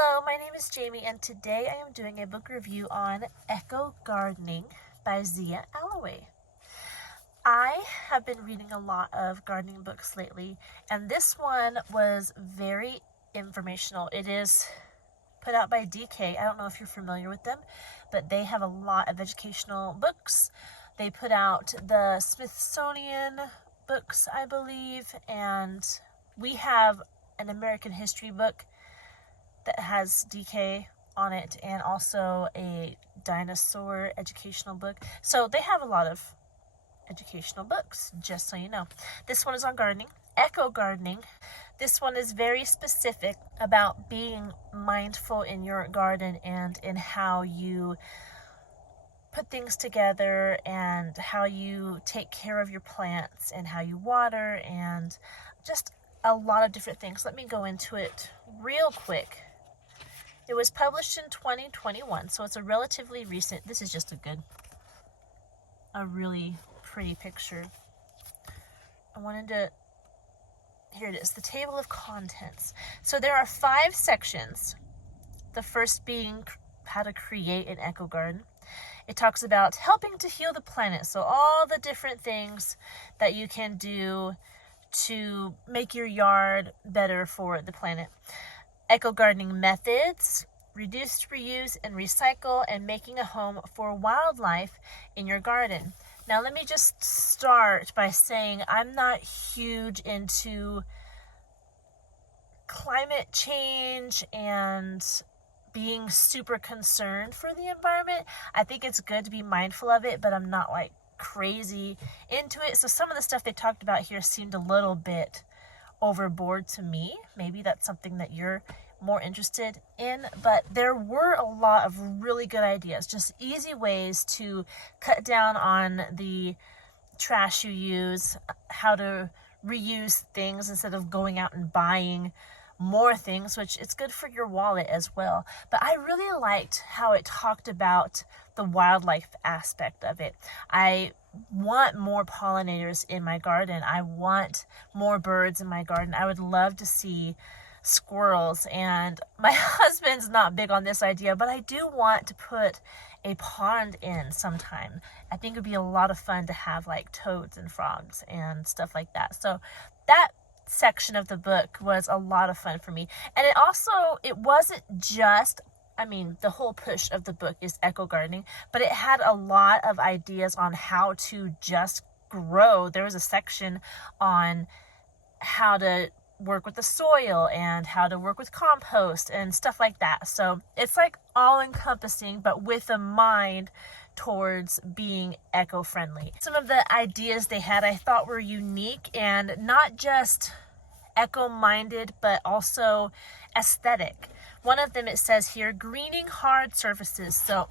Hello, my name is Jamie, and today I am doing a book review on Eco Gardening by Zia Alloway. I have been reading a lot of gardening books lately, and this one was very informational. It is put out by DK. I don't know if you're familiar with them, but they have a lot of educational books. They put out the Smithsonian books, I believe, and we have an American history book that has DK on it, and also a dinosaur educational book. So they have a lot of educational books, just so you know. This one is on gardening, eco gardening. This one is very specific about being mindful in your garden and in how you put things together and how you take care of your plants and how you water and just a lot of different things. Let me go into it real quick. It was published in 2021, so it's a relatively recent. This is just a really pretty picture. Here it is, the table of contents. So there are 5 sections. The first being how to create an eco garden. It talks about helping to heal the planet. So all the different things that you can do to make your yard better for the planet. Eco gardening methods, reduce, reuse, and recycle, and making a home for wildlife in your garden. Now let me just start by saying I'm not huge into climate change and being super concerned for the environment. I think it's good to be mindful of it, but I'm not like crazy into it. So some of the stuff they talked about here seemed a little bit overboard to me. Maybe that's something that you're more interested in, but there were a lot of really good ideas, just easy ways to cut down on the trash you use, how to reuse things instead of going out and buying more things, which it's good for your wallet as well. But I really liked how it talked about the wildlife aspect of it. I want more pollinators in my garden. I want more birds in my garden. I would love to see squirrels, and my husband's not big on this idea, but I do want to put a pond in sometime. I think it would be a lot of fun to have like toads and frogs and stuff like that. So that section of the book was a lot of fun for me. And it wasn't just, the whole push of the book is eco gardening, but it had a lot of ideas on how to just grow. There was a section on how to work with the soil and how to work with compost and stuff like that. So it's like all encompassing, but with a mind towards being eco-friendly. Some of the ideas they had I thought were unique and not just eco-minded, but also aesthetic. One of them, it says here, greening hard surfaces. So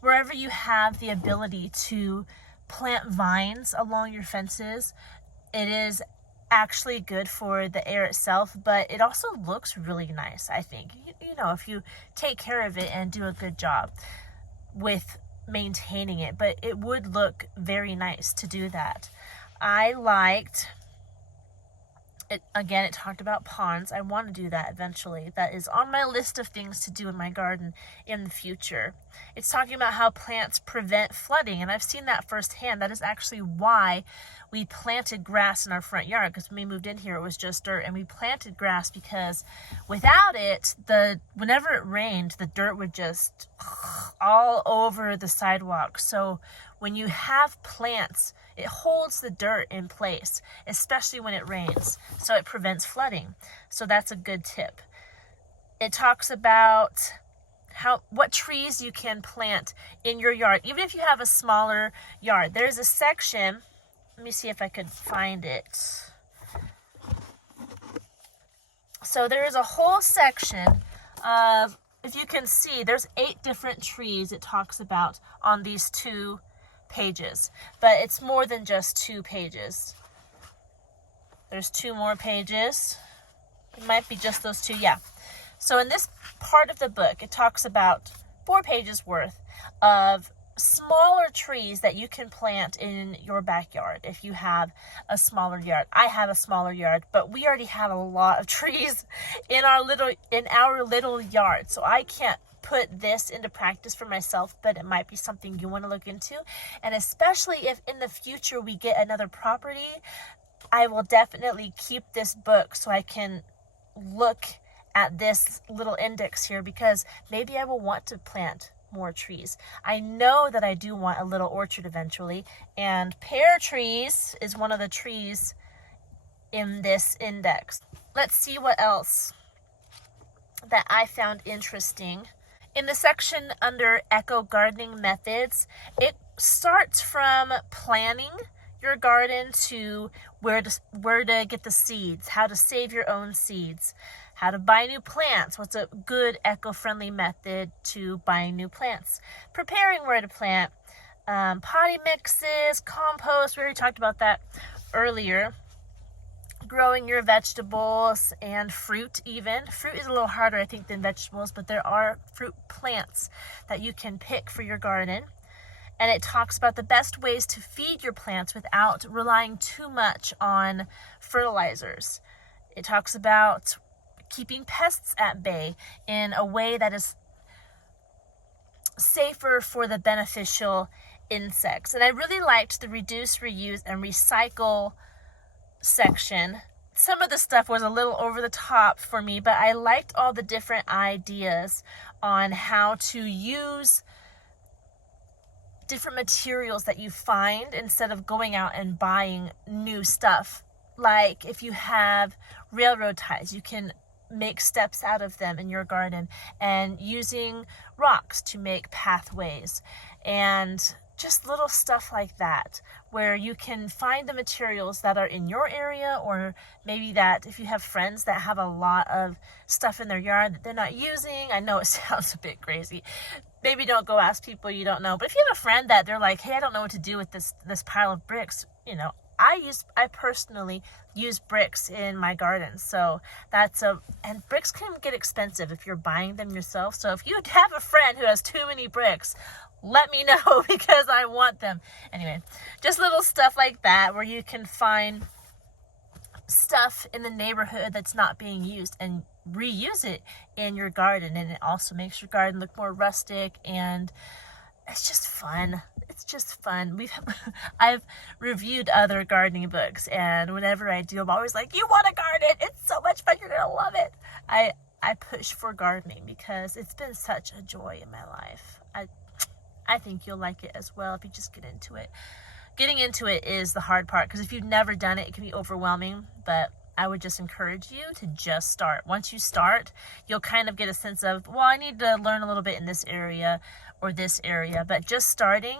wherever you have the ability to plant vines along your fences, it is actually good for the air itself, but it also looks really nice, I think. If you take care of it and do a good job with maintaining it, but it would look very nice to do that. I liked it. Again, it talked about ponds. I want to do that eventually. That is on my list of things to do in my garden in the future. It's talking about how plants prevent flooding, and I've seen that firsthand. That is actually why we planted grass in our front yard, because when we moved in here it was just dirt, and we planted grass because without it, whenever it rained, the dirt would just all over the sidewalk. So when you have plants, it holds the dirt in place, especially when it rains, so it prevents flooding. So that's a good tip. It talks about what trees you can plant in your yard, even if you have a smaller yard. There's a section, let me see if I could find it. So there is a whole section of, if you can see, there's 8 different trees it talks about on these 2 pages, but it's more than just 2 pages. There's 2 more pages. It might be just those 2, yeah. So in this part of the book, it talks about 4 pages worth of smaller trees that you can plant in your backyard if you have a smaller yard. I have a smaller yard, but we already have a lot of trees in our little yard. So I can't put this into practice for myself, but it might be something you want to look into. And especially if in the future we get another property, I will definitely keep this book so I can look at this little index here, because maybe I will want to plant more trees. I know that I do want a little orchard eventually, and pear trees is one of the trees in this index. Let's see what else that I found interesting. In the section under eco gardening methods, it starts from planning your garden to where to get the seeds, how to save your own seeds, how to buy new plants, what's a good eco-friendly method to buying new plants, preparing where to plant, potting mixes, compost, we already talked about that earlier, growing your vegetables and fruit even. Fruit is a little harder, I think, than vegetables, but there are fruit plants that you can pick for your garden. And it talks about the best ways to feed your plants without relying too much on fertilizers. It talks about keeping pests at bay in a way that is safer for the beneficial insects. And I really liked the reduce, reuse, and recycle section. Some of the stuff was a little over the top for me, but I liked all the different ideas on how to use different materials that you find instead of going out and buying new stuff. Like if you have railroad ties, you can make steps out of them in your garden, and using rocks to make pathways, and just little stuff like that, where you can find the materials that are in your area, or maybe that if you have friends that have a lot of stuff in their yard that they're not using. I know it sounds a bit crazy. Maybe don't go ask people you don't know, but if you have a friend that they're like, hey, I don't know what to do with this pile of bricks, I personally use bricks in my garden. So and bricks can get expensive if you're buying them yourself. So if you have a friend who has too many bricks, let me know because I want them. Anyway, just little stuff like that where you can find stuff in the neighborhood that's not being used and reuse it in your garden. And it also makes your garden look more rustic, and it's just fun. It's just fun. I've reviewed other gardening books, and whenever I do, I'm always like, you want to garden? It's so much fun. You're going to love it. I push for gardening because it's been such a joy in my life. I think you'll like it as well if you just get into it. Getting into it is the hard part, because if you've never done it, it can be overwhelming, but I would just encourage you to just start. Once you start, you'll kind of get a sense of, well, I need to learn a little bit in this area or this area, but just starting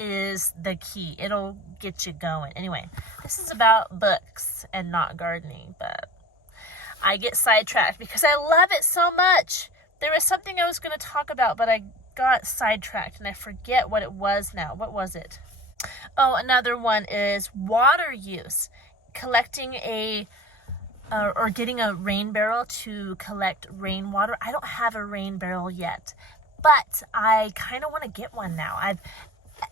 is the key. It'll get you going. Anyway, this is about books and not gardening, but I get sidetracked because I love it so much. There was something I was going to talk about, but I got sidetracked and I forget what it was now. What was it? Oh, another one is water use. Collecting or getting a rain barrel to collect rainwater. I don't have a rain barrel yet, but I kind of want to get one now.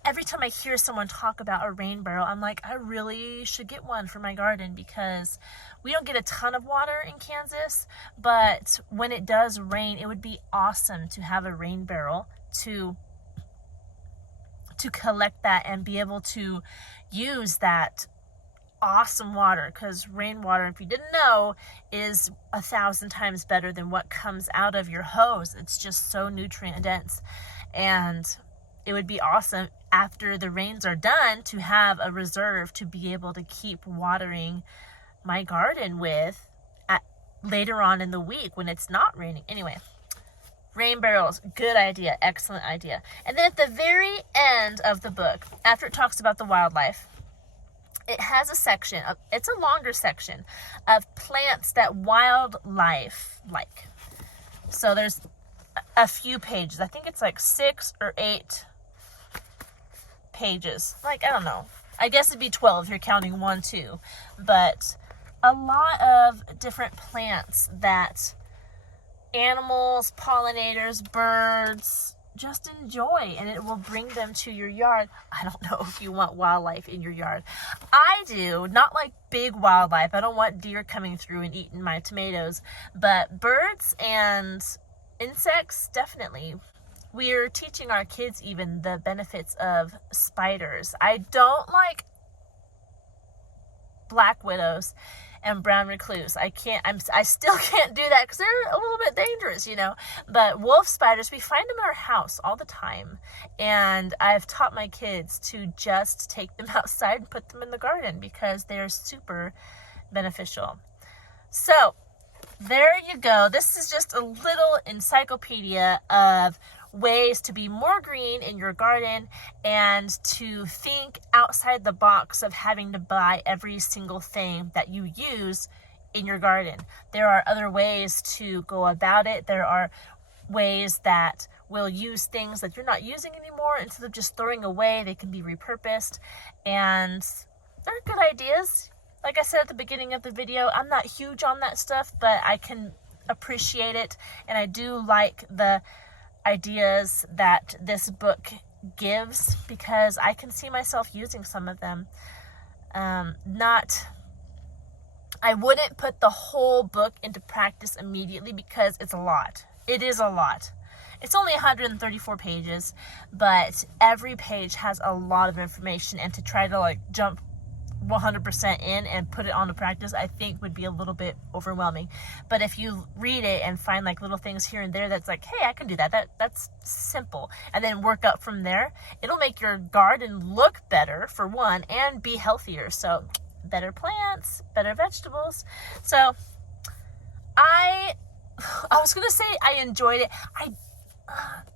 Every time I hear someone talk about a rain barrel, I'm like, I really should get one for my garden, because we don't get a ton of water in Kansas, but when it does rain, it would be awesome to have a rain barrel to collect that and be able to use that awesome water, because rainwater, if you didn't know, is 1,000 times better than what comes out of your hose. It's just so nutrient dense, and it would be awesome after the rains are done to have a reserve to be able to keep watering my garden with later on in the week when it's not raining. Anyway, rain barrels, good idea, excellent idea. And then at the very end of the book, after it talks about the wildlife, it has a section, it's a longer section, of plants that wildlife like. So there's a few pages. I think it's like 6 or 8 pages. Like, I don't know. I guess it'd be 12 if you're counting 1, 2. But a lot of different plants that animals, pollinators, birds, just enjoy, and it will bring them to your yard. I don't know if you want wildlife in your yard. I do, not like big wildlife. I don't want deer coming through and eating my tomatoes, but birds and insects, definitely. We're teaching our kids even the benefits of spiders. I don't like black widows and brown recluse. I still can't do that because they're a little bit dangerous, you know. But wolf spiders, we find them in our house all the time. And I've taught my kids to just take them outside and put them in the garden because they're super beneficial. So there you go. This is just a little encyclopedia of ways to be more green in your garden and to think outside the box of having to buy every single thing that you use in your garden. There are other ways to go about it. There are ways that will use things that you're not using anymore. Instead of just throwing away, they can be repurposed, and they're good ideas. Like I said at the beginning of the video, I'm not huge on that stuff, but I can appreciate it, and I do like the ideas that this book gives because I can see myself using some of them. I wouldn't put the whole book into practice immediately because it's a lot. It is a lot. It's only 134 pages, but every page has a lot of information, and to try to like jump 100% in and put it on to practice, I think would be a little bit overwhelming. But if you read it and find like little things here and there that's like, hey, I can do that, that's simple, and then work up from there, it'll make your garden look better for one and be healthier. So better plants, better vegetables. So I was gonna say I enjoyed it.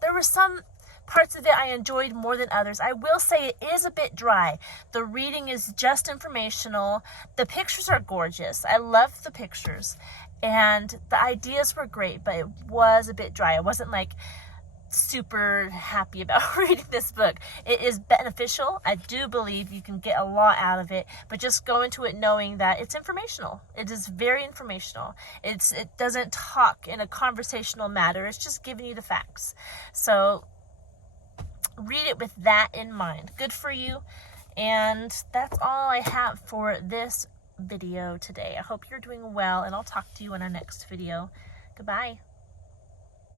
There were some parts of it I enjoyed more than others. I will say it is a bit dry. The reading is just informational. The pictures are gorgeous. I love the pictures. And the ideas were great, but it was a bit dry. I wasn't like super happy about reading this book. It is beneficial. I do believe you can get a lot out of it, but just go into it knowing that it's informational. It is very informational. It doesn't talk in a conversational manner. It's just giving you the facts. So read it with that in mind. Good for you. And that's all I have for this video today. I hope you're doing well, and I'll talk to you in our next video. Goodbye.